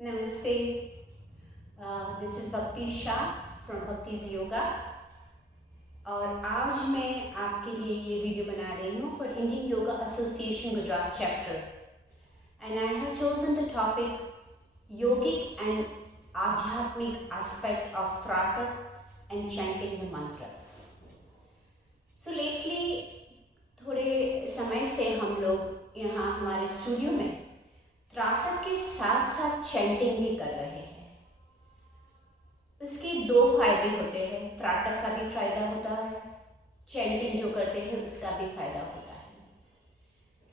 नमस्ते। This is भक्ति शाह फ्रॉम भक्तिज योगा। और आज मैं आपके लिए ये वीडियो बना रही हूँ for Indian Yoga Association Gujarat chapter, and I have chosen the topic yogic and adhyatmik aspect of trataka and chanting the mantras. So lately थोड़े समय से हम लोग यहाँ हमारे स्टूडियो में त्राटक के साथ साथ चैंटिंग भी कर रहे हैं। उसके दो फायदे होते हैं, त्राटक का भी फायदा होता है, चैंटिंग जो करते हैं उसका भी फायदा होता है।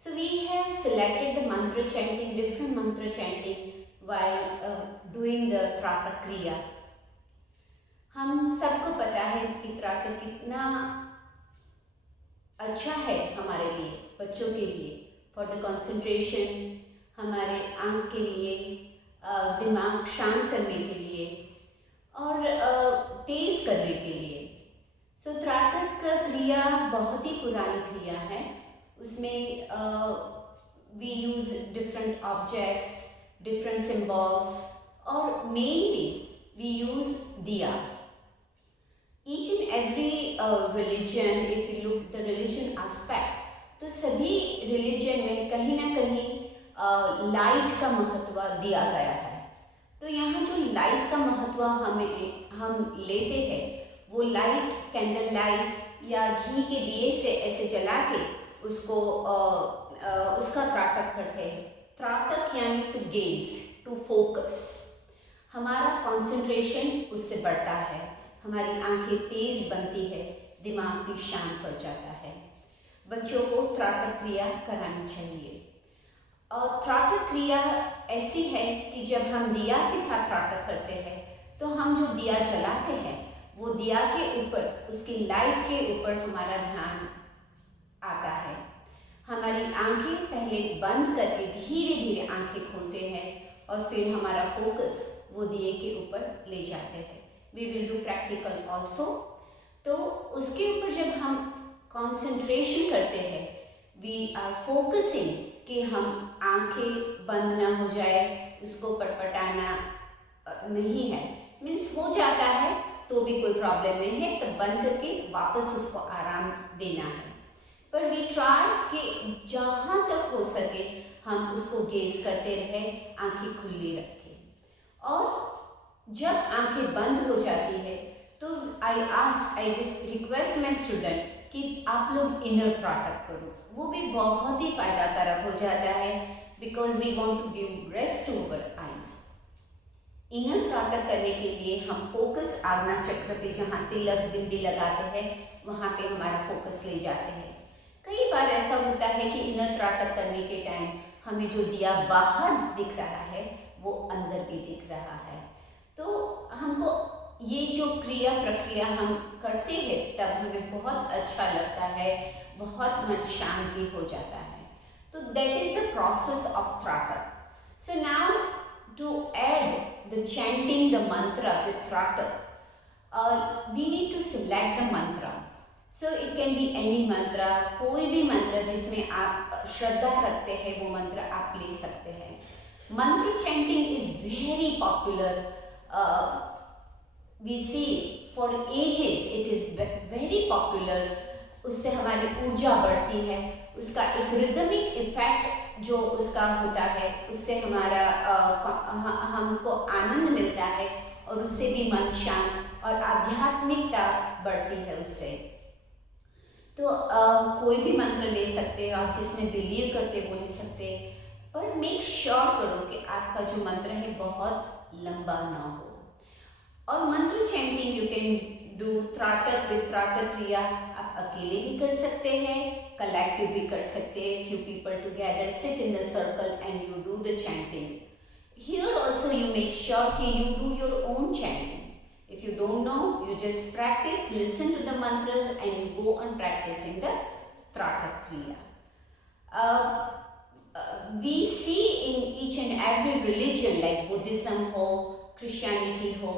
So we have selected the mantra chanting, different mantra chanting while doing the tratak kriya. हम सबको पता है कि त्राटक कितना अच्छा है हमारे लिए, बच्चों के लिए, फॉर द कंसंट्रेशन, हमारे आँख के लिए, दिमाग शांत करने के लिए और तेज़ करने के लिए। सो त्राटक क्रिया बहुत ही पुरानी क्रिया है। उसमें we use different objects, different symbols, और mainly we use diya. Each and every religion, if you look the religion aspect, तो सभी रिलीजन में कहीं ना कहीं लाइट का महत्व दिया गया है। तो यहाँ जो लाइट का महत्व हम लेते हैं, वो लाइट, कैंडल लाइट या घी के दिए से ऐसे जला के उसको उसका त्राटक करते हैं। त्राटक यानी टू गेज, टू फोकस। हमारा कंसंट्रेशन उससे बढ़ता है, हमारी आंखें तेज बनती है, दिमाग भी शांत पड़ जाता है। बच्चों को त्राटक क्रिया करानी चाहिए। और त्राटक क्रिया ऐसी है कि जब हम दिया के साथ त्राटक करते हैं तो हम जो दिया जलाते हैं वो दिया के ऊपर, उसकी लाइट के ऊपर हमारा ध्यान आता है। हमारी आंखें पहले बंद करके धीरे धीरे आंखें खोलते हैं और फिर हमारा फोकस वो दिए के ऊपर ले जाते हैं। We will do practical also. तो उसके ऊपर जब हम कंसंट्रेशन करते हैं, वी आर फोकसिंग कि हम आंखें बंद ना हो जाए, उसको पटपटाना नहीं है, मीन्स हो जाता है तो भी कोई प्रॉब्लम नहीं है, तो बंद करके वापस उसको आराम देना है। पर वी ट्राई कि जहाँ तक हो सके हम उसको गेज करते रहे, आंखें खुली रखें। और जब आंखें बंद हो जाती है तो आई रिक्वेस्ट माई स्टूडेंट कि आप लोग इनर त्राटक करो। वो भी बहुत ही फायदाकारक हो जाता है, because we want to give rest to our eyes. Inner trataka करने के लिए हम फोकस आज्ञा चक्र पे, जहाँ तिलक बिंदी लगाते हैं, वहाँ पे हमारा फोकस ले जाते हैं। कई बार ऐसा होता है कि इनर त्राटक करने के टाइम हमें जो दिया बाहर दिख रहा है वो अंदर भी दिख रहा है। तो हमको ये जो क्रिया प्रक्रिया हम करते हैं तब हमें बहुत अच्छा लगता है, बहुत मन शांत भी हो जाता है। तो that is the process of trataka. So now to add the chanting the mantra with trataka, we need to select the mantra. So it can be any mantra, कोई भी मंत्र जिसमें आप श्रद्धा रखते हैं वो मंत्र आप ले सकते हैं। मंत्र chanting is very popular. we see for ages it is very popular। उससे हमारी ऊर्जा बढ़ती है, उसका एक रिदमिक इफेक्ट जो उसका होता है उससे हमारा हमको आनंद मिलता है और उससे भी मन शांत और आध्यात्मिकता बढ़ती है उससे। तो कोई भी मंत्र ले सकते हैं आप, जिसमें बिलीव करते वो ले सकते हैं, पर मेक श्योर करो कि आपका जो मंत्र है बहुत लंबा ना हो। और मंत्र chanting you can do trataka with trataka क्रिया आप अकेले भी कर सकते हैं, कलेक्टिव भी कर सकते हैं। Few people together sit in the circle and you do the chanting. Here also you make sure कि you do your own chanting. If you don't know, you just practice, listen to the mantras and you go on practicing the Tratak Kriya. We see in each and every religion like Buddhism ho, Christianity ho,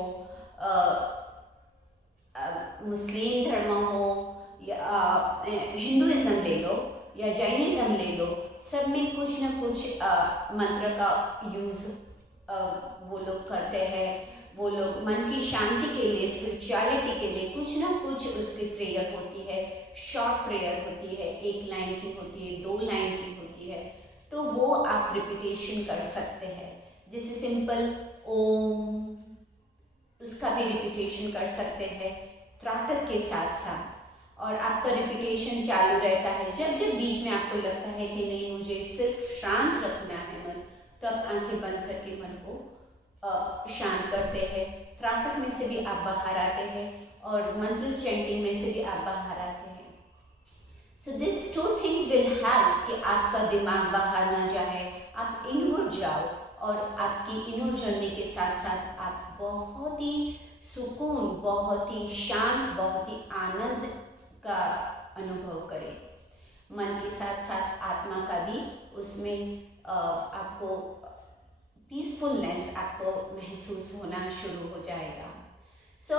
मुस्लिम धर्म हो या हिंदुइज्म ले लो या जैनिज्म ले लो, सब में कुछ न कुछ मंत्र का यूज़ वो लोग करते हैं, वो लोग मन की शांति के लिए, स्पिरिचुअलिटी के लिए कुछ ना कुछ उसकी प्रेयर होती है। शॉर्ट प्रेयर होती है, 1 लाइन की होती है, 2 लाइन की होती है, तो वो आप रिपीटेशन कर सकते हैं। जैसे सिंपल ओम, उसका भी रिपीटेशन कर सकते हैं त्राटक के साथ साथ। और आपका रिपीटेशन चालू रहता है। जब जब बीच में आपको लगता है कि नहीं मुझे सिर्फ शांत रखना है मन, तो आप आंखें बंद करके मन को शांत करते हैं। त्राटक में से भी आप बाहर आते हैं और मंत्र चैंटिंग में से भी आप बाहर आते हैं। So this 2 things will help कि आपका दिमाग बाहर ना जाए, आप इनवर्ड जाओ और आपकी इनवर्ड जर्नी के साथ साथ आप बहुत ही सुकून, बहुत ही शांत, बहुत ही आनंद का अनुभव करें। मन के साथ साथ आत्मा का भी उसमें आपको पीसफुलनेस आपको महसूस होना शुरू हो जाएगा। So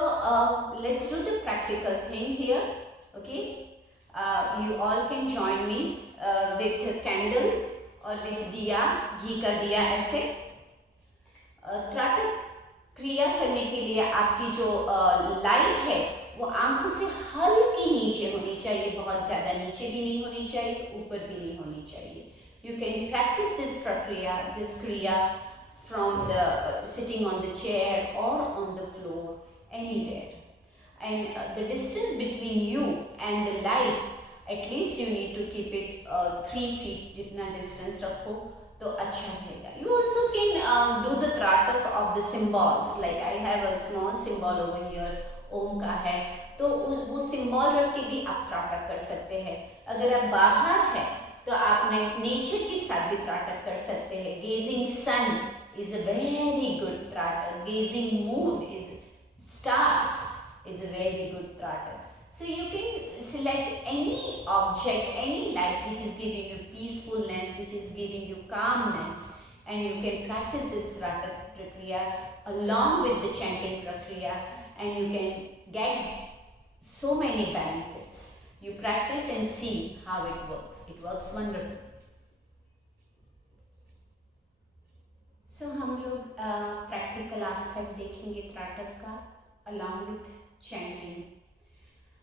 let's do the practical thing here, okay? You all can join me with candle और with दिया, घी का दिया ऐसे। त्राटक क्रिया करने के लिए आपकी जो लाइट है वो आंखों से हल्की नीचे होनी चाहिए, बहुत ज़्यादा नीचे भी नहीं होनी चाहिए, ऊपर भी नहीं होनी चाहिए। You can practice this प्रक्रिया, this क्रिया from the sitting on the chair or on the floor, anywhere. And the distance between you and the light, at least you need to keep it 3 feet, जितना distance रखो तो अच्छा रहेगा। You also can do the त्राटक of the symbols, like I have a small symbol over here, ओम का है, तो वो सिंबल रख के भी आप त्राटक कर सकते हैं। अगर आप बाहर है तो आप नेचर के साथ भी त्राटक कर सकते हैं। Gazing sun is a very good tratak, gazing moon is stars is a very good tratak. So you can select any object, any light which is giving you peacefulness, which is giving you calmness, and you can practice this त्राटक prakriya along with the chanting prakriya, and you can get so many benefits. You practice and see how it works. It works wonderful. So हम लोग practical aspect देखेंगे त्राटक का along with chanting.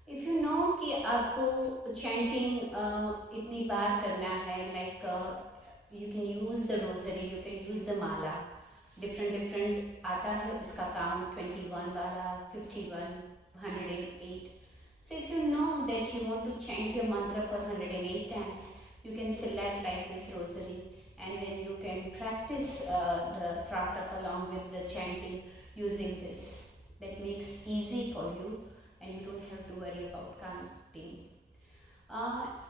If you know कि आपको chanting कितनी बार करना है, like you can use the rosary, you can use the mala, different आता है उसका count 21 वाला, 51, 108. So if you know that you want to chant your mantra for 108 times, you can select like this rosary, and then you can practice the त्राटक along with the chanting using this. That makes easy for you and you don't have to worry about counting.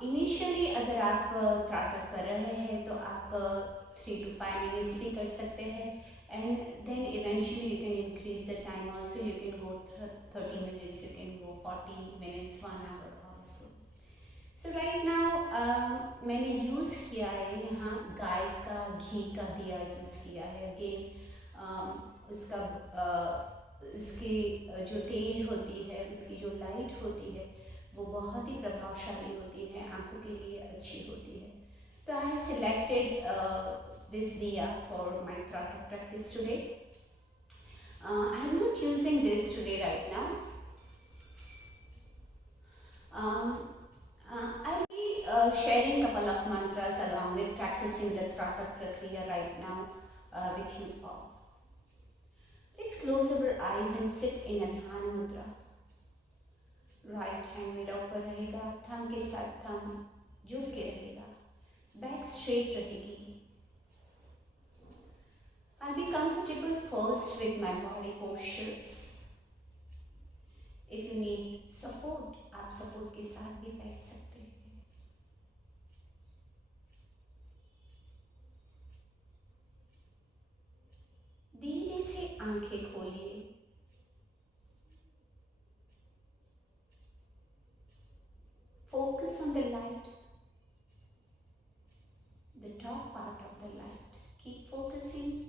Initially अगर आप त्राटक कर रहे हैं तो आप 3 to 5 minutes भी कर सकते हैं, and then eventually you can increase the time also. You can go 30 minutes, you can go 40 minutes, 1 hour also. So right now मैंने यूज़ किया है यहाँ गाय का घी का दिया यूज़ किया है। अगेन उसका उसकी जो तेज होती है, उसकी जो लाइट होती है वो बहुत ही प्रभावशाली होती है, आंखों के लिए अच्छी होती है। तो I have selected this diya for my trataka practice today. I am not using this today right now. I'll be sharing a couple of mantras along with practicing the त्राटक Prakriya right now with you all. Let's close our eyes and sit in a Dhyana Mudra. Right hand मेरा ऊपर रहेगा, thumb के साथ thumb जुड़ के रहेगा, back straight रहेगी. I'll be comfortable first with my body postures. If you need support, आप सपोर्ट के साथ भी बैठ सकते हैं. धीरे से आंखें खोलिए. Focus on the light, the top part of the light. Keep focusing.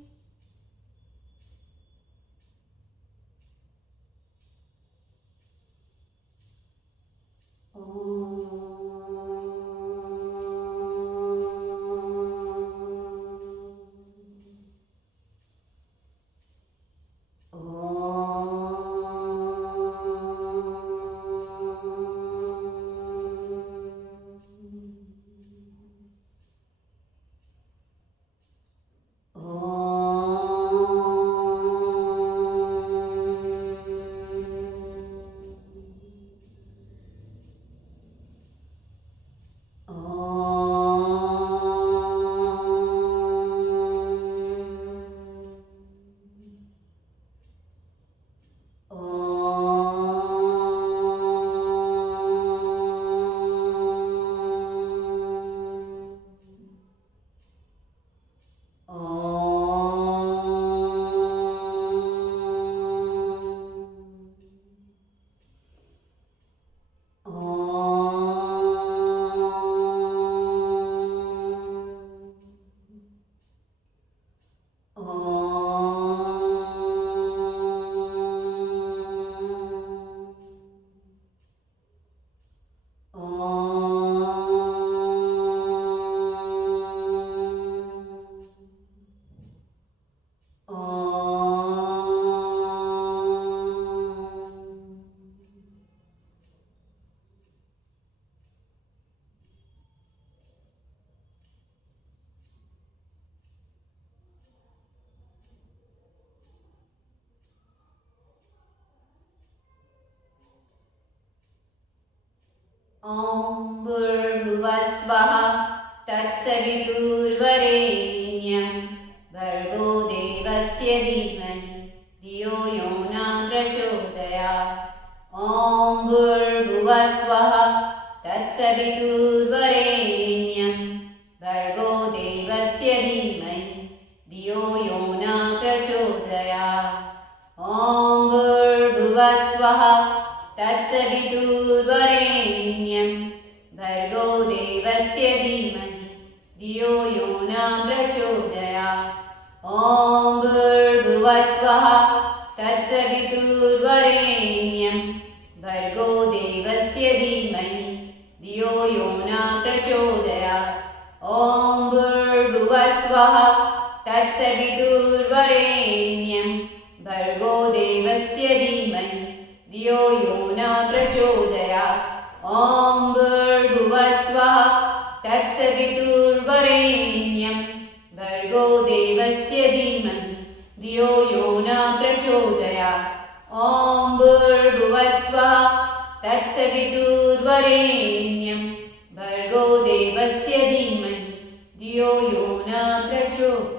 ॐ भूर्भुवः स्वः तत्सवितुर्वरेण्यं भर्गो देवस्य धीमहि धियो यो न प्रचोदयात्। ॐ भूर्भुवः स्वः तत्सवितुर्वरेण्यं भर्गो देवस्य धीमहि धियो यो न प्रचोदयात्। ॐ भूर्भुवः स्वः तत्सवितुर्वरेण्यं भर्गो देवस्य धीमहि धियो यो न प्रचोदयात्। ॐ भूर्भुवः स्वः तत्सवितुर्वरेण्यं भर्गो देवस्य धीमहि धियो यो न प्रचोदयात्। ॐ भूर्भुवः स्वः तत्सवितुर्वरेण्यं भर्गो देवस्य धीमहि धियो यो न प्रचोदयात्। ॐ भूर्भुवः स्वः तत्सवितुर्वरेण्यं भर्गो देवस्य धीमहि धियो यो न प्रचोदयात्। ॐ भूर्भुवः स्वः तत्सवितुर्वरेण्यं भर्गो देवस्य धीमहि धियो यो न प्रचोदयात्।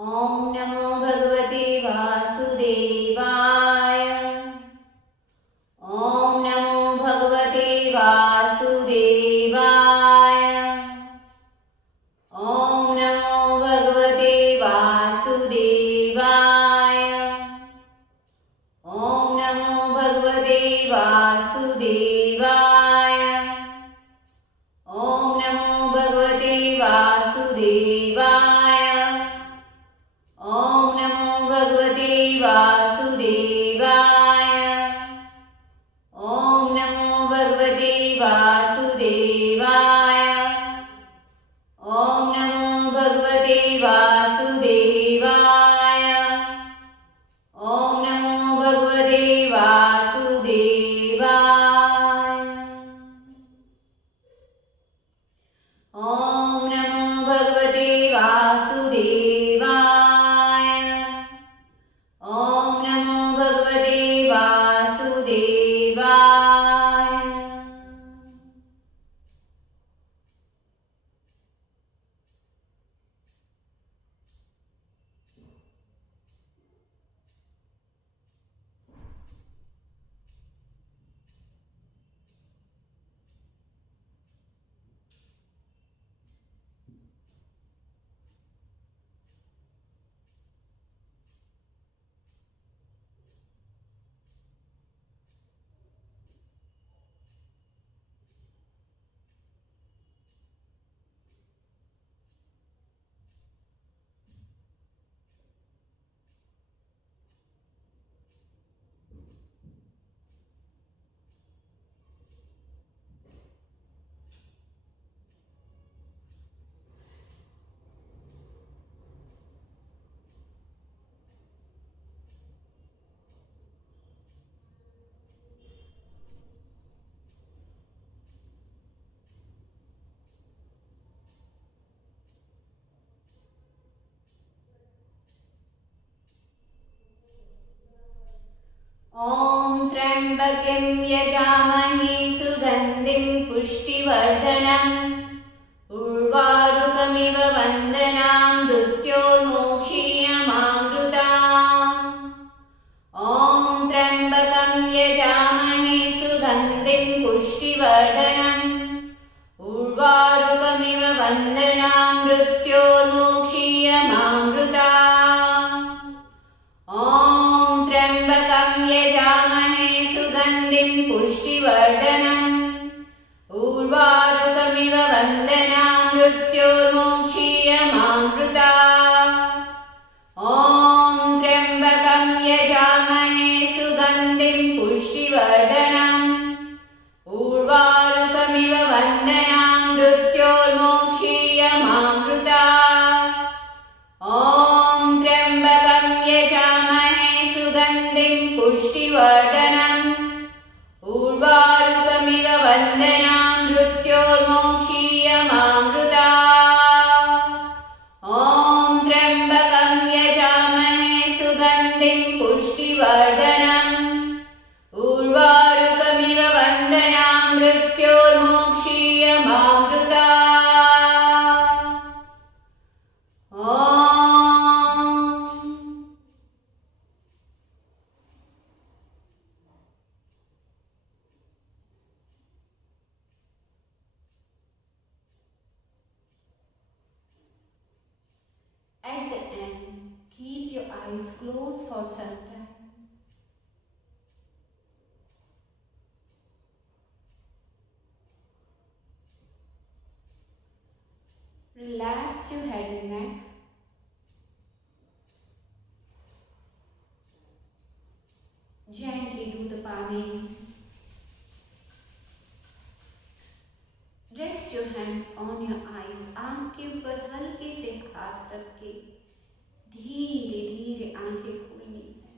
ॐ नमो भगवते वासुदेवाय। ॐ नमो भगवते वासुदेवाय। ॐ नमो भगवते वासुदेवाय। ॐ नमो भगवते वासुदेवाय। ॐ नमो भगवते वासुदेवाय। ॐ नमो भगवते वासुदेवाय। ॐ नमो भगवते वासुदेवाय। ॐ नमो भगवते वासुदेवाय। ॐ नमो भगवते वासुदेवाय। ॐ नमो भगवते वासुदेवाय। ॐ नमो भगवते वासुदेवाय। ॐ त्र्यम्बकं यजामहे सुगन्धिं पुष्टिवर्धनम् उर्वारुकमिव वन्दनां मृत्योर्मोक्षीयमामृताम्। ॐ त्र्यम्बकं यजामहे सुगन्धिं पुष्टिवर्धनम् उर्वारुकमिव वन्दनां मृत्योर्मोक्षीयमामृताम्। ॐ त्र्यम्बकं यजामहे सुगन्धिं पुष्टिवर्धनम् उर्वारुकमिव वन्दनां मृत्योर्मोक्षीयमामृताम्। ॐ त्र्यम्बकं यजामहे सुगन्धिं eyes closed for some time. Relax your head and neck. Gently do the palming. Rest your hands on your eyes. आंख के ऊपर हल्के से हाथ रख के धीरे धीरे आंखें खोलनी है.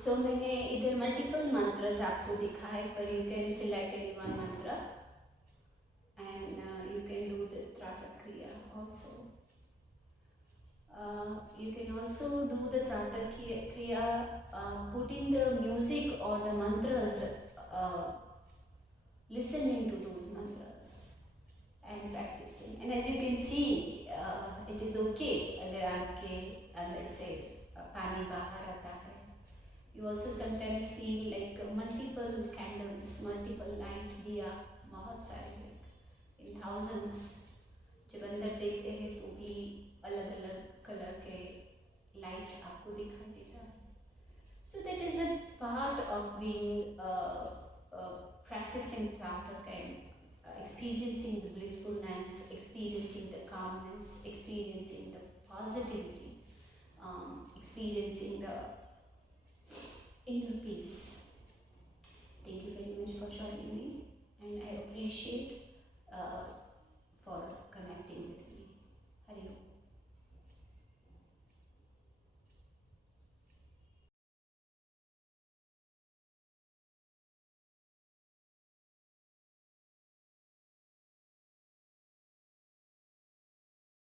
So मैंने इधर मल्टीपल मंत्रस आपको दिखाए, पर you can select any one mantra and you can do the Trata Kriya also. You can also do the Trata Kriya putting the music or the mantras, listening to those mantras and practicing. And as you can see, it is okay अगर आपके अंदर से पानी बाहर आता है. You also sometimes feel like multiple candles, multiple light दिया, बहुत सारे in thousands जब अंदर देखते हैं तो भी अलग अलग कलर के लाइट आपको दिखाई देता है. So that is a part of being practicing Tratak and experiencing the blissfulness, experiencing the calmness, experiencing the positivity, experiencing the inner peace. Thank you very much for joining me, and I appreciate